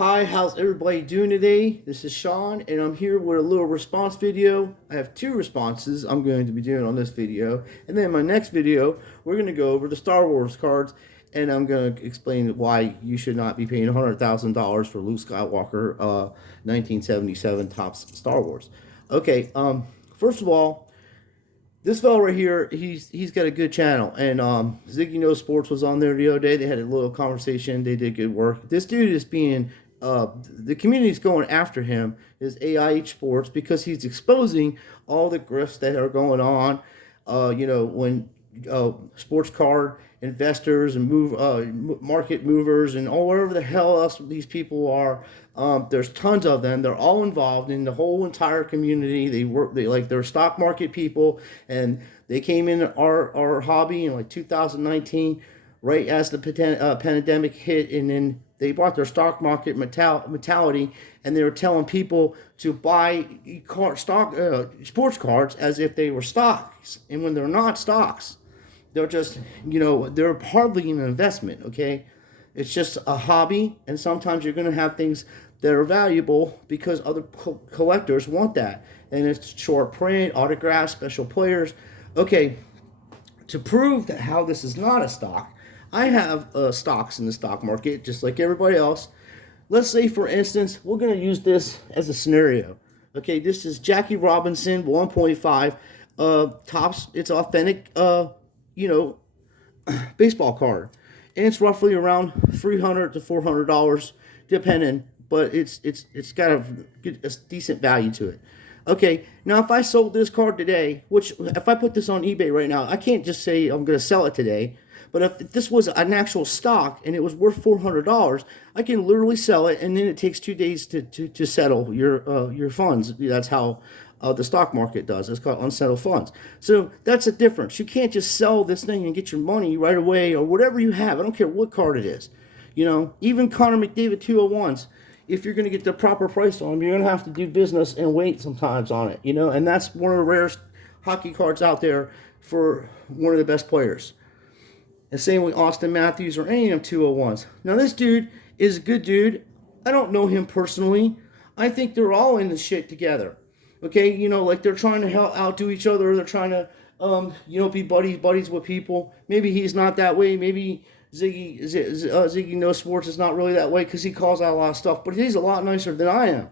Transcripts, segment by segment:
Hi, how's everybody doing today? This is Sean, and I'm here with a little response video. I have two responses I'm going to be doing on this video, and then in my next video, we're going to go over the Star Wars cards, and I'm going to explain why you should not be paying $100,000 for Luke Skywalker, 1977 Topps Star Wars. Okay, first of all, this fellow right here, he's got a good channel, and Ziggy No Sports was on there the other day. They had a little conversation. They did good work. This dude is being the community's going after him, is AIH Sports, because he's exposing all the grifts that are going on. When sports card investors and market movers and all whatever the hell else these people are. There's tons of them. They're all involved in the whole entire community. They're stock market people, and they came in our hobby in like 2019, right as the pandemic hit, and then they brought their stock market mentality, and they were telling people to buy sports cards as if they were stocks, and when they're not stocks. They're just, they're hardly an investment, okay? It's just a hobby, and sometimes you're going to have things that are valuable because other collectors want that. And it's short print, autographs, special players. Okay, to prove that how this is not a stock, I have stocks in the stock market, just like everybody else. Let's say, for instance, we're going to use this as a scenario. Okay, this is Jackie Robinson 1.5 Topps. It's authentic, baseball card, and it's roughly around $300 to $400 depending, but it's got a decent value to it. Okay, now if I sold this card today, which if I put this on eBay right now, I can't just say I'm going to sell it today, but if this was an actual stock and it was worth $400, I can literally sell it, and then it takes 2 days to settle your funds. That's how the stock market does. It's called unsettled funds. So that's a difference. You can't just sell this thing and get your money right away, or whatever you have. I don't care what card it is. Even Connor McDavid 201s, if you're going to get the proper price on them, you're going to have to do business and wait sometimes on it. And that's one of the rarest hockey cards out there for one of the best players. And same with Austin Matthews or any of them 201s. Now this dude is a good dude. I don't know him personally. I think they're all in this shit together. Okay, like they're trying to outdo each other. They're trying to, be buddies with people. Maybe he's not that way. Maybe Ziggy No Sports is not really that way because he calls out a lot of stuff. But he's a lot nicer than I am,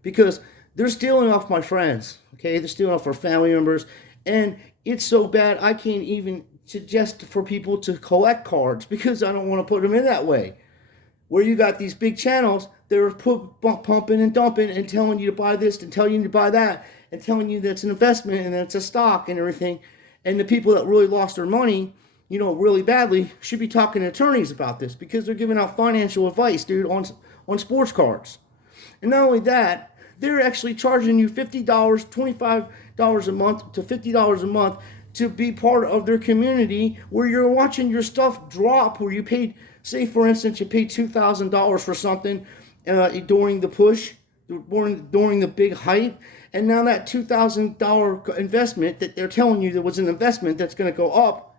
because they're stealing off my friends. Okay, they're stealing off our family members, and it's so bad I can't even suggest for people to collect cards because I don't want to put them in that way. Where you got these big channels, they're pumping and dumping and telling you to buy this and telling you to buy that and telling you that's an investment and that's a stock and everything. And the people that really lost their money, really badly, should be talking to attorneys about this, because they're giving out financial advice, dude, on sports cards. And not only that, they're actually charging you $50, $25 a month to $50 a month to be part of their community, where you're watching your stuff drop, where you paid, say for instance, you paid $2,000 for something during the push, during the big hype, and now that $2,000 investment that they're telling you that was an investment that's going to go up,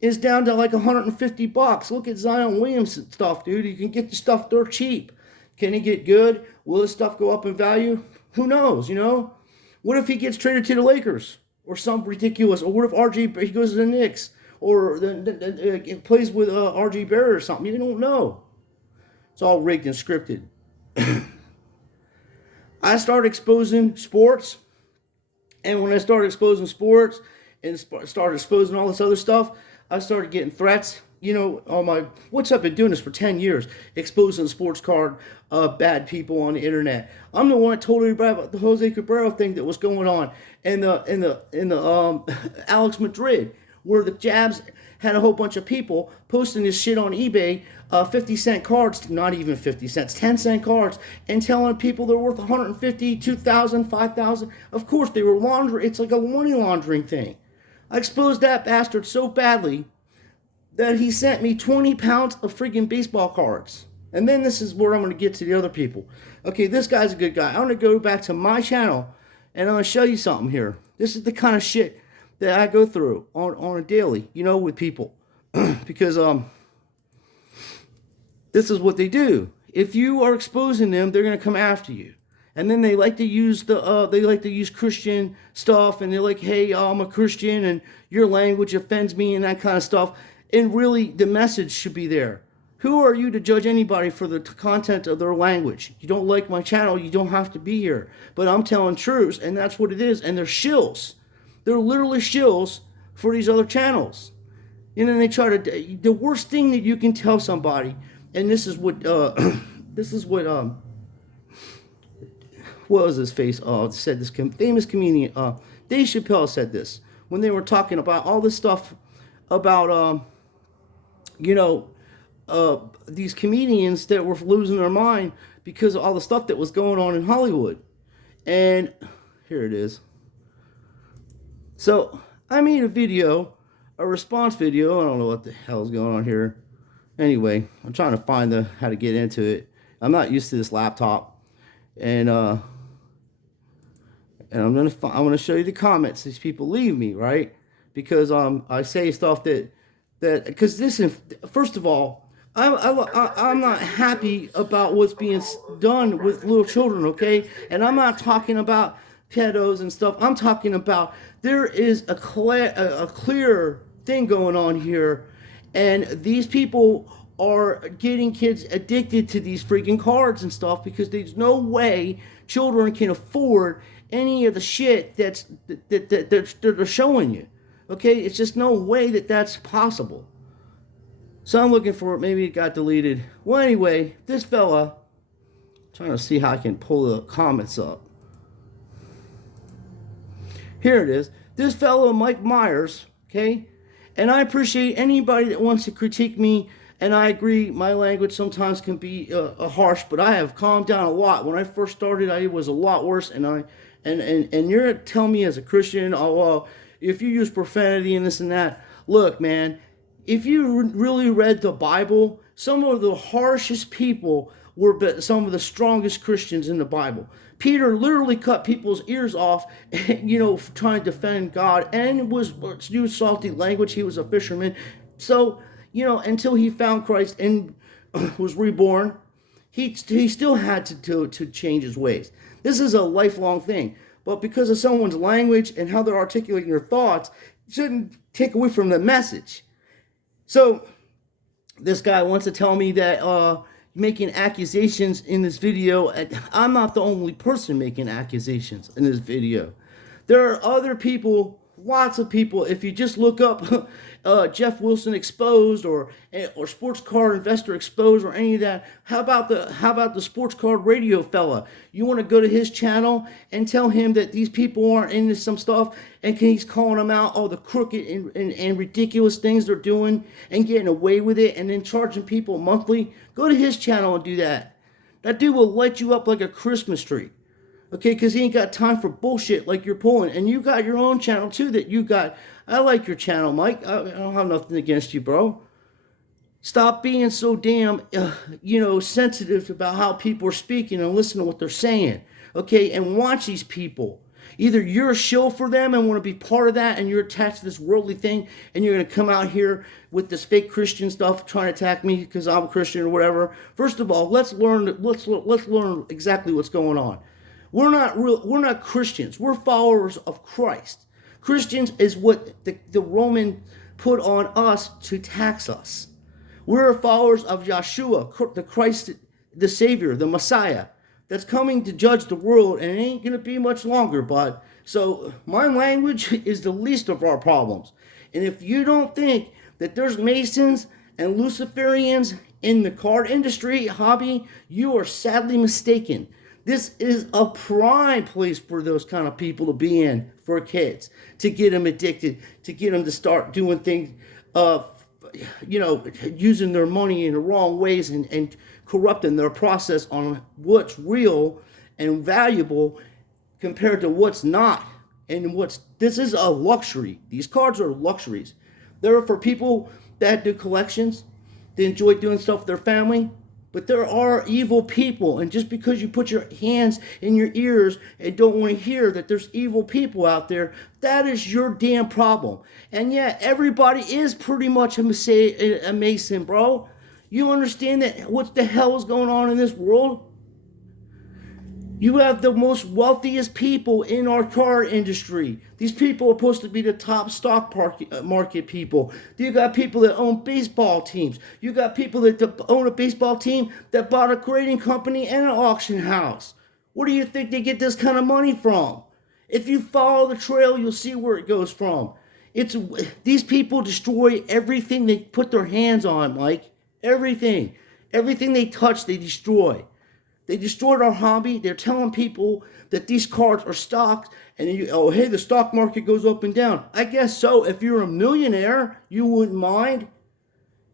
is down to like $150. Look at Zion Williamson stuff, dude. You can get the stuff dirt cheap. Can it get good? Will this stuff go up in value? Who knows, What if he gets traded to the Lakers? Or some ridiculous, or what if he goes to the Knicks, or plays with RJ Barrett or something? You don't know. It's all rigged and scripted. I started exposing sports, and when I started exposing sports and started exposing all this other stuff, I started getting threats. On my I've been doing this for 10 years, exposing sports card bad people on the internet. I'm the one that told everybody about the Jose Cabrera thing that was going on, and the Alex Madrid, where the Jabs had a whole bunch of people posting this shit on eBay, 50-cent cards, not even 50 cents, 10-cent cards, and telling people they're worth 150, 2,000, 5,000. Of course, they were laundering. It's like a money laundering thing. I exposed that bastard so badly that he sent me 20 pounds of freaking baseball cards. And then this is where I'm going to get to the other people. Okay, this guy's a good guy. I'm going to go back to my channel, and I'm going to show you something here. This is the kind of shit that I go through on a daily, with people. Because this is what they do. if you are exposing them, they're going to come after you. And then they like to use Christian stuff, and they're like, hey, I'm a Christian and your language offends me and that kind of stuff. And really, the message should be there. Who are you to judge anybody for the content of their language? You don't like my channel, you don't have to be here. But I'm telling truths, and that's what it is. And they're shills. They're literally shills for these other channels. And then they try to, the worst thing that you can tell somebody, and this is what what was his face? Said this famous comedian, Dave Chappelle said this when they were talking about all this stuff about, these comedians that were losing their mind because of all the stuff that was going on in Hollywood. And here it is. So I made a response video. I don't know what the hell is going on here. Anyway, I'm trying to find how to get into it. I'm not used to this laptop, and I'm gonna show you the comments these people leave me, right? Because I say stuff that because listen, first of all, I'm not happy about what's being done with little children, okay? And I'm not talking about pedos and stuff. I'm talking about there is a clear thing going on here, and these people are getting kids addicted to these freaking cards and stuff because there's no way children can afford any of the shit that they're showing you. Okay, it's just no way that that's possible. So I'm looking for it. Maybe it got deleted. Well, anyway, this fella, trying to see how I can pull the comments up. Here it is. This fellow, Mike Myers, okay? And I appreciate anybody that wants to critique me, and I agree my language sometimes can be harsh, but I have calmed down a lot. When I first started, it was a lot worse, and you're telling me as a Christian, oh, well, if you use profanity and this and that. Look, man, if you really read the Bible, some of the harshest people were some of the strongest Christians in the Bible. Peter literally cut people's ears off, trying to defend God, and used salty language. He was a fisherman. So, until he found Christ and was reborn, he still had to change his ways. This is a lifelong thing. But because of someone's language and how they're articulating their thoughts, it shouldn't take away from the message. So, this guy wants to tell me that making accusations in this video. I'm not the only person making accusations in this video. There are other people, lots of people. If you just look up Jeff Wilson Exposed or Sports Card Investor Exposed or any of that, how about the Sports Card Radio fella? You want to go to his channel and tell him that these people aren't into some stuff, and he's calling them out all the crooked and ridiculous things they're doing and getting away with it, and then charging people monthly. Go to his channel and do that. That dude will light you up like a Christmas tree. Okay, because he ain't got time for bullshit like you're pulling. And you got your own channel, too, that you got. I like your channel, Mike. I don't have nothing against you, bro. Stop being so damn, sensitive about how people are speaking and listen to what they're saying. Okay, and watch these people. Either you're a shill for them and want to be part of that, and you're attached to this worldly thing, and you're going to come out here with this fake Christian stuff trying to attack me because I'm a Christian or whatever. First of all, let's learn exactly what's going on. We're not Christians. We're followers of Christ. Christians is what the Roman put on us to tax us. We're followers of Yeshua, the Christ, the Savior, the Messiah, that's coming to judge the world, and it ain't going to be much longer, bud. So my language is the least of our problems. And if you don't think that there's Masons and Luciferians in the card industry hobby, you are sadly mistaken. This is a prime place for those kind of people to be in for kids, to get them addicted, to get them to start doing things, using their money in the wrong ways and corrupting their process on what's real and valuable compared to what's not. And this is a luxury. These cards are luxuries. They're for people that do collections. They enjoy doing stuff with their family. But there are evil people, and just because you put your hands in your ears and don't want to hear that there's evil people out there, that is your damn problem. And yeah, everybody is pretty much a Mason, bro. You understand that what the hell is going on in this world? You have the most wealthiest people in our car industry. These people are supposed to be the top stock market people. You got people that own baseball teams. You got people that own a baseball team that bought a grading company and an auction house. Where do you think they get this kind of money from? If you follow the trail, you'll see where it goes from. It's these people destroy everything they put their hands on, Mike. Everything. Everything they touch, they destroy. They destroyed our hobby. They're telling people that these cards are stocks, and oh, hey, the stock market goes up and down. I guess so. If you're a millionaire, you wouldn't mind.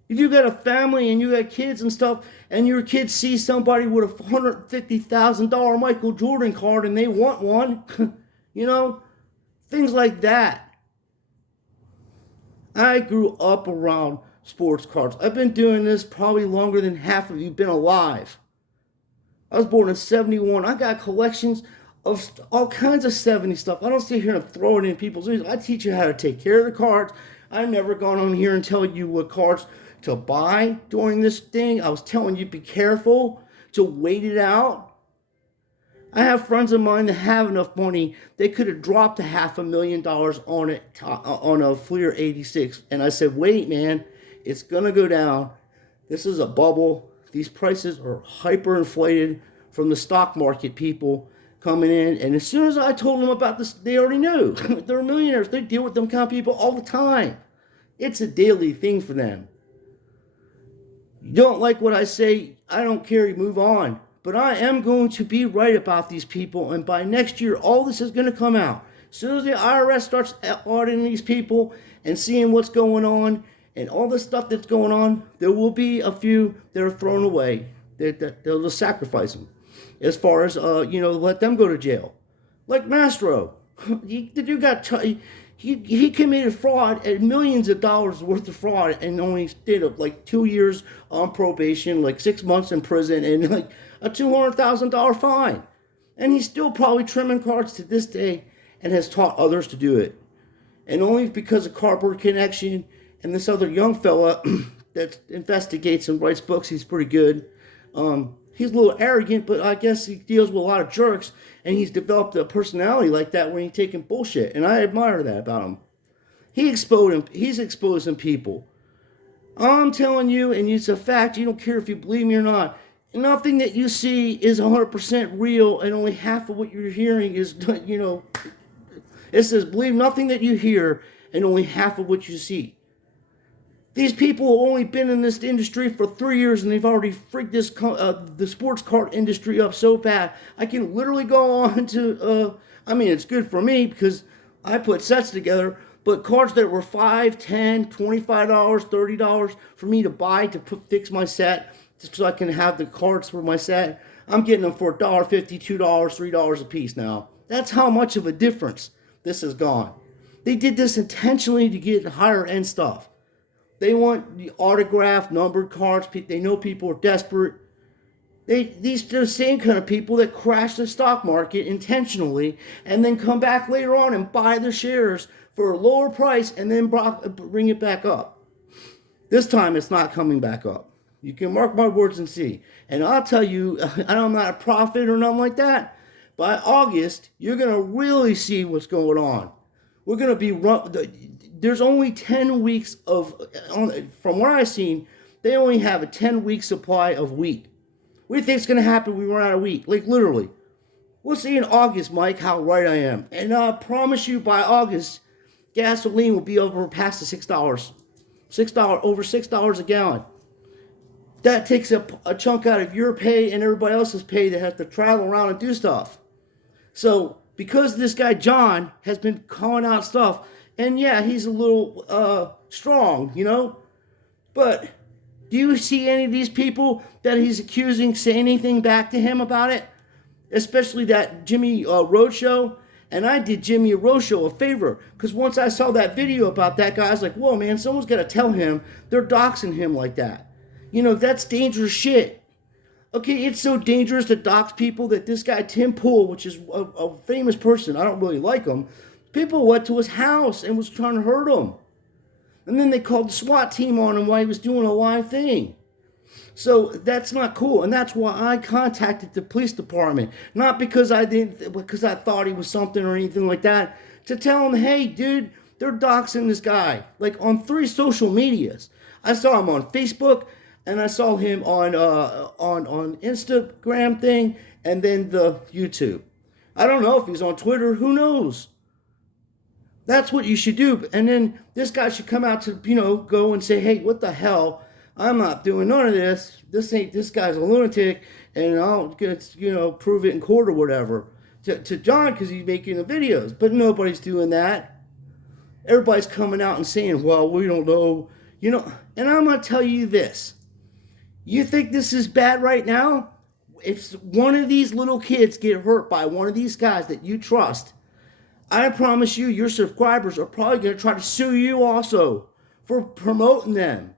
If you got a family and you got kids and stuff, and your kids see somebody with a $150,000 Michael Jordan card and they want one, things like that. I grew up around sports cards. I've been doing this probably longer than half of you been alive. I was born in 71. I got collections of all kinds of 70s stuff. I don't sit here and throw it in people's ears. I teach you how to take care of the cards. I've never gone on here and tell you what cards to buy during this thing. I was telling you be careful, to wait it out. I have friends of mine that have enough money, they could have dropped $500,000 on it, on a Fleer 86. And I said, wait, man, it's going to go down. This is a bubble. These prices are hyperinflated from the stock market people coming in. And as soon as I told them about this, they already knew. They're millionaires. They deal with them kind of people all the time. It's a daily thing for them. You don't like what I say, I don't care, you move on. But I am going to be right about these people. And by next year, all this is going to come out. As soon as the IRS starts auditing these people and seeing what's going on, and all the stuff that's going on, there will be a few that are thrown away. They'll just sacrifice them. As far as, let them go to jail. Like Mastro. He committed fraud and millions of dollars worth of fraud and only did like 2 years on probation, like 6 months in prison, and like a $200,000 fine. And he's still probably trimming cards to this day and has taught others to do it. And only because of Cardboard Connection and this other young fella that investigates and writes books, he's pretty good. He's a little arrogant, but I guess he deals with a lot of jerks, and he's developed a personality like that when he's taking bullshit, and I admire that about him. He's exposing people. I'm telling you, and it's a fact, you don't care if you believe me or not, nothing that you see is 100% real, and only half of what you're hearing is, it says, believe nothing that you hear, and only half of what you see. These people have only been in this industry for 3 years, and they've already freaked the sports card industry up so bad. I can literally go on to, it's good for me because I put sets together, but cards that were $5, $10, $25, $30 for me to buy to fix my set, just so I can have the cards for my set, I'm getting them for $1.50, $2, $3 a piece now. That's how much of a difference this has gone. They did this intentionally to get higher end stuff. They want the autographed, numbered cards. They know people are desperate. These are the same kind of people that crash the stock market intentionally and then come back later on and buy the shares for a lower price and then bring it back up. This time it's not coming back up. You can mark my words and see. And I'll tell you, I'm not a prophet or nothing like that. By August, you're going to really see what's going on. We're going to be... There's only 10 weeks from what I've seen, they only have a 10-week supply of wheat. What do you think is going to happen when we run out of wheat? Like, literally. We'll see in August, Mike, how right I am. And I promise you, by August, gasoline will be over past the $6. Over $6 a gallon. That takes a chunk out of your pay and everybody else's pay that has to travel around and do stuff. So, because this guy, John, has been calling out stuff, and yeah, he's a little strong, but do you see any of these people that he's accusing say anything back to him about it? Especially that Jimmy Roadshow. And I did Jimmy Roadshow a favor, because once I saw that video about that guy, I was like, whoa, man, someone's got to tell him they're doxing him like that. That's dangerous shit. Okay, it's so dangerous to dox people that this guy, Tim Pool, which is a famous person, I don't really like him, people went to his house and was trying to hurt him. And then they called the SWAT team on him while he was doing a live thing. So that's not cool, and that's why I contacted the police department. Not because I thought he was something or anything like that. To tell him, hey, dude, they're doxing this guy like on 3 social medias. I saw him on Facebook, and I saw him on Instagram thing, and then the YouTube. I don't know if he's on Twitter. Who knows? That's what you should do. And then this guy should come out to, go and say, hey, what the hell? I'm not doing none of this. This guy's a lunatic, and I'll get, prove it in court or whatever. To John, because he's making the videos. But nobody's doing that. Everybody's coming out and saying, well, we don't know. And I'm going to tell you this. You think this is bad right now? If one of these little kids get hurt by one of these guys that you trust, I promise you, your subscribers are probably going to try to sue you also for promoting them.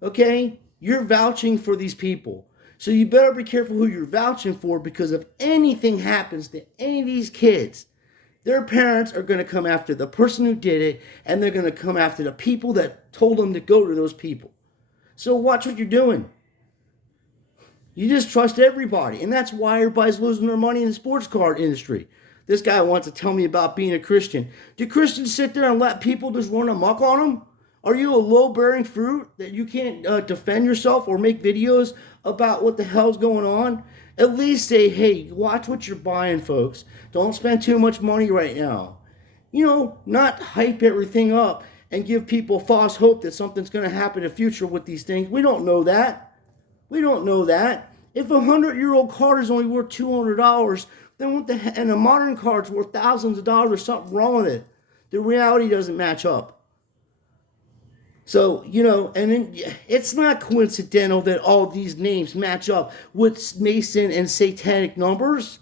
Okay? You're vouching for these people. So you better be careful who you're vouching for, because if anything happens to any of these kids, their parents are going to come after the person who did it, and they're going to come after the people that told them to go to those people. So watch what you're doing. You just trust everybody, and that's why everybody's losing their money in the sports card industry. This guy wants to tell me about being a Christian. Do Christians sit there and let people just run amok on them? Are you a low-bearing fruit that you can't defend yourself or make videos about what the hell's going on? At least say, hey, watch what you're buying, folks. Don't spend too much money right now. Not hype everything up and give people false hope that something's going to happen in the future with these things. We don't know that. We don't know that. If a 100-year-old card is only worth $200, then and a modern card's worth thousands of dollars, there's something wrong with it. The reality doesn't match up. So, and then it's not coincidental that all these names match up with Mason and satanic numbers.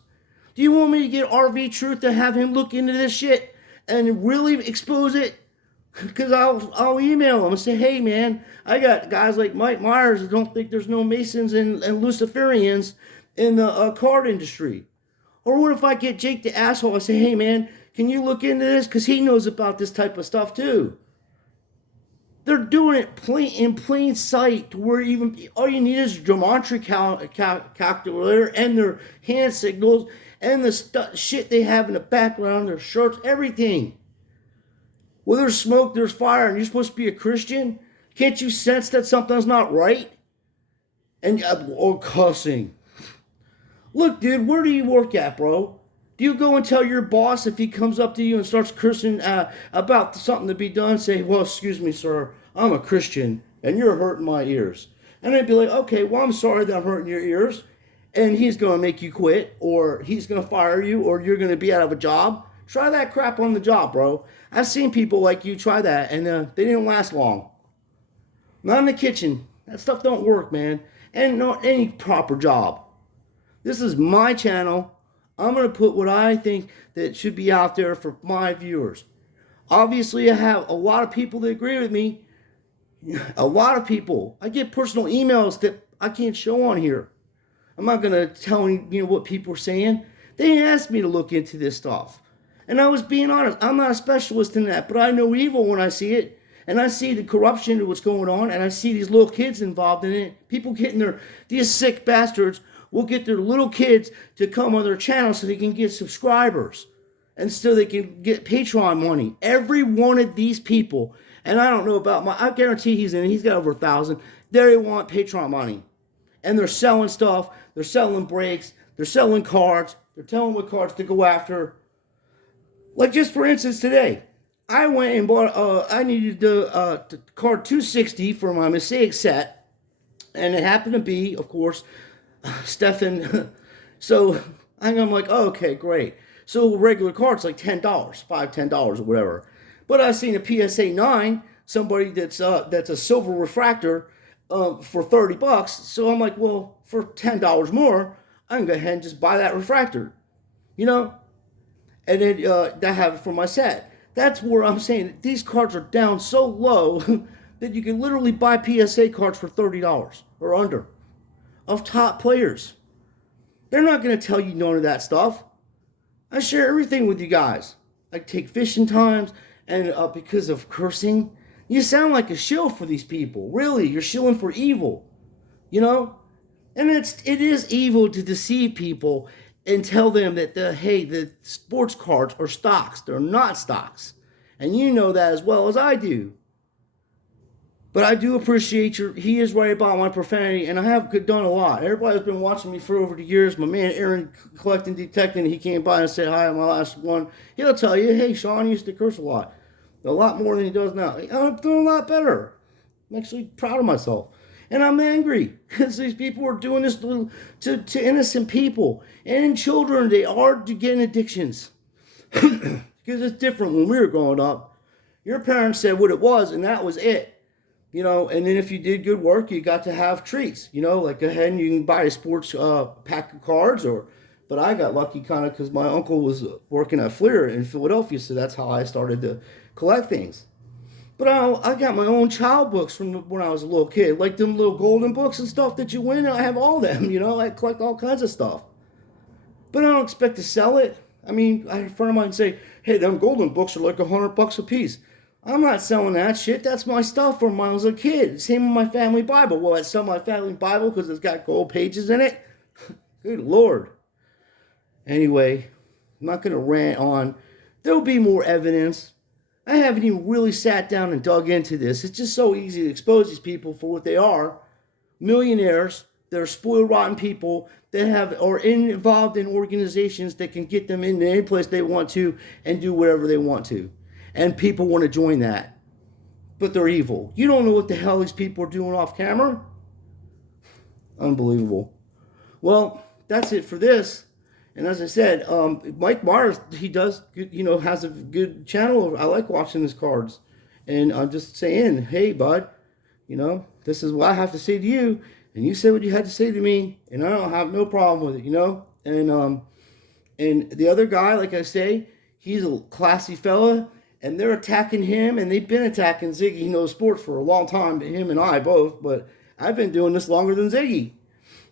Do you want me to get RV Truth to have him look into this shit and really expose it? Because I'll email him and say, hey, man, I got guys like Mike Myers who don't think there's no Masons and Luciferians in the card industry. Or what if I get Jake the asshole? I say, hey, man, can you look into this? Because he knows about this type of stuff, too. They're doing it in plain sight, to where even all you need is a geometry calculator and their hand signals and the shit they have in the background, their shirts, everything. Well, there's smoke, there's fire, and you're supposed to be a Christian? Can't you sense that something's not right? Or cussing. Look, dude, where do you work at, bro? Do you go and tell your boss if he comes up to you and starts cursing about something to be done, say, well, excuse me, sir, I'm a Christian, and you're hurting my ears. And I'd be like, okay, well, I'm sorry that I'm hurting your ears. And he's going to make you quit, or he's going to fire you, or you're going to be out of a job. Try that crap on the job, bro. I've seen people like you try that, and they didn't last long. Not in the kitchen. That stuff don't work, man. And not any proper job. This is my channel. I'm going to put what I think that should be out there for my viewers. Obviously, I have a lot of people that agree with me. A lot of people. I get personal emails that I can't show on here. I'm not going to tell you what people are saying. They asked me to look into this stuff. And I was being honest. I'm not a specialist in that, but I know evil when I see it. And I see the corruption of what's going on, and I see these little kids involved in it. People getting these sick bastards will get their little kids to come on their channel so they can get subscribers. And so they can get Patreon money. Every one of these people, and I don't know about I guarantee he's got over 1,000. They want Patreon money. And they're selling stuff. They're selling breaks. They're selling cards. They're telling what cards to go after. Like, just for instance, today, I went and bought, I needed the card 260 for my Mosaic set. And it happened to be, of course, Stefan. So I'm like, oh, okay, great. So regular cards like $10, $10 or whatever. But I seen a PSA 9, somebody that's a silver refractor for $30. So I'm like, well, for $10 more, I can go ahead and just buy that refractor, And then I have it for my set. That's where I'm saying these cards are down so low that you can literally buy PSA cards for $30 or under of top players. They're not going to tell you none of that stuff. I share everything with you guys. I take fishing times, and because of cursing, you sound like a shill for these people. Really, you're shilling for evil. you know? And it is evil to deceive people and tell them that the sports cards are stocks. They're not stocks. And you know that as well as I do. But I do appreciate he is right about my profanity, and I have done a lot. Everybody's been watching me for over the years. My man Aaron, collecting detecting, he came by and said hi on my last one. He'll tell you, hey, Sean used to curse a lot more than he does now. I'm doing a lot better. I'm actually proud of myself. And I'm angry because these people are doing this to innocent people and children. They are getting addictions because it's different when we were growing up. Your parents said what it was, and that was it. And then if you did good work, you got to have treats, like go ahead and you can buy a sports pack of cards but I got lucky kind of because my uncle was working at Fleer in Philadelphia, so that's how I started to collect things. But I got my own child books from when I was a little kid, like them little golden books and stuff that you win. I have all them, I collect all kinds of stuff. But I don't expect to sell it. I mean, I had a friend of mine say, hey, them golden books are like $100 a piece. I'm not selling that shit. That's my stuff from when I was a kid. Same with my family Bible. Well, I sell my family Bible because it's got gold pages in it. Good Lord. Anyway, I'm not going to rant on. There'll be more evidence. I haven't even really sat down and dug into this. It's just so easy to expose these people for what they are. Millionaires. They're spoiled, rotten people that are involved in organizations that can get them into any place they want to and do whatever they want to. And people want to join that. But they're evil. You don't know what the hell these people are doing off camera? Unbelievable. Well, that's it for this. And as I said, Mike Myers, he does, has a good channel. I like watching his cards. And I'm just saying, hey, bud, this is what I have to say to you. And you said what you had to say to me. And I don't have no problem with it, And the other guy, like I say, he's a classy fella. And they're attacking him, and they've been attacking Ziggy Knows Sports for a long time, him and I both, but I've been doing this longer than Ziggy.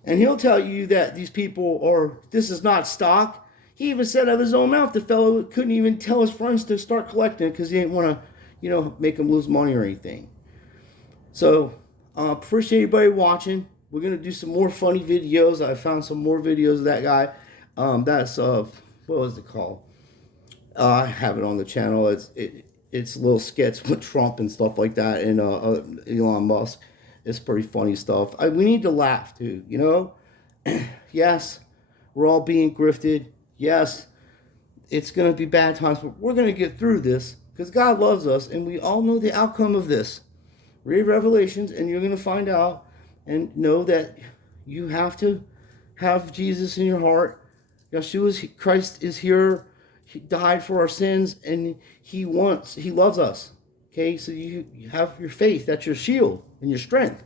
And he'll tell you that these people this is not stock. He even said out of his own mouth, the fellow couldn't even tell his friends to start collecting because he didn't want to, make them lose money or anything. So, appreciate everybody watching. We're going to do some more funny videos. I found some more videos of that guy. That's, what was it called? I have it on the channel. It's a little sketch with Trump and stuff like that, and Elon Musk. It's pretty funny stuff. We need to laugh too, Yes, we're all being grifted. Yes, it's going to be bad times, but we're going to get through this because God loves us, and we all know the outcome of this. Read Revelations, and you're going to find out and know that you have to have Jesus in your heart. Christ is here. He died for our sins, and he loves us. Okay, so you have your faith. That's your shield and your strength.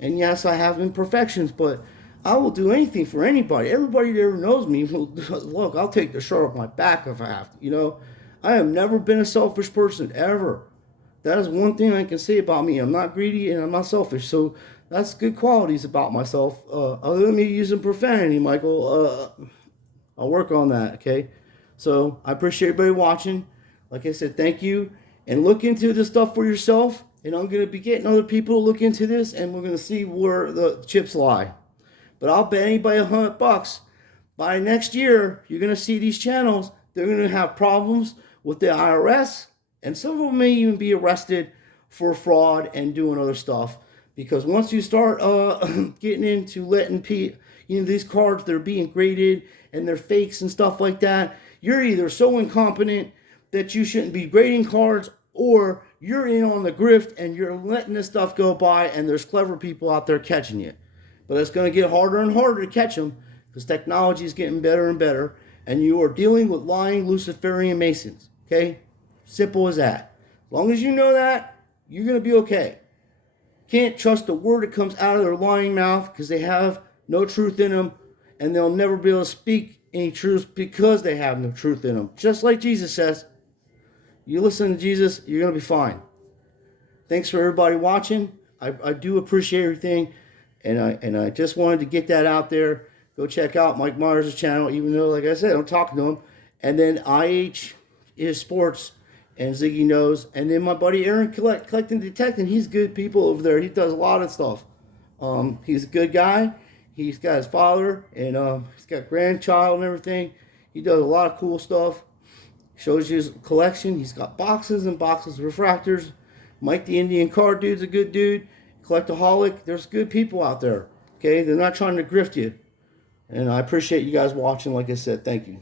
And yes, I have imperfections, but I will do anything for anybody. Everybody that ever knows me, look, I'll take the shirt off my back if I have to. I have never been a selfish person, ever. That is one thing I can say about me. I'm not greedy and I'm not selfish. So that's good qualities about myself. Other than me using profanity, Michael, I'll work on that, okay? So I appreciate everybody watching. Like I said, thank you. And look into this stuff for yourself. And I'm going to be getting other people to look into this. And we're going to see where the chips lie. But I'll bet anybody $100. By next year, you're going to see these channels. They're going to have problems with the IRS. And some of them may even be arrested for fraud and doing other stuff. Because once you start getting into letting these cards, they're being graded and they're fakes and stuff like that. You're either so incompetent that you shouldn't be grading cards, or you're in on the grift and you're letting this stuff go by, and there's clever people out there catching you. But it's going to get harder and harder to catch them because technology is getting better and better, and you are dealing with lying Luciferian Masons. Okay? Simple as that. As long as you know that, you're going to be okay. Can't trust a word that comes out of their lying mouth because they have no truth in them, and they'll never be able to speak any truth because they have no truth in them. Just like Jesus says, you listen to Jesus, you're going to be fine. Thanks for everybody watching. I do appreciate everything, and I just wanted to get that out there. Go check out Mike Myers' channel, even though, like I said, I'm talking to him. And then AIH is sports, and Ziggy knows. And then my buddy Aaron collecting detecting. He's good people over there. He does a lot of stuff. He's a good guy. He's got his father, and he's got grandchild and everything. He does a lot of cool stuff. Shows you his collection. He's got boxes and boxes of refractors. Mike the Indian card dude's a good dude. Collectaholic. There's good people out there. Okay, they're not trying to grift you. And I appreciate you guys watching. Like I said, thank you.